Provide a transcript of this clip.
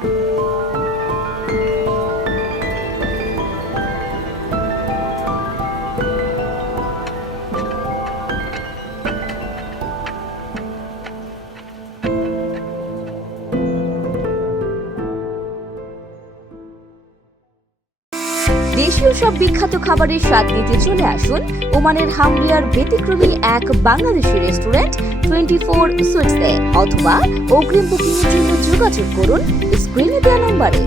thank you. সব বিখ্যাত খাবারের স্বাদ নিতে চলে আসুন ওমানের হামলিয়ার ব্যতিক্রমী এক বাংলাদেশি রেস্টুরেন্ট টোয়েন্টি ফোর সুইটসে অথবা অগ্রিম বুকিং এর জন্য যোগাযোগ করুন স্ক্রিনে দেওয়া নম্বরে।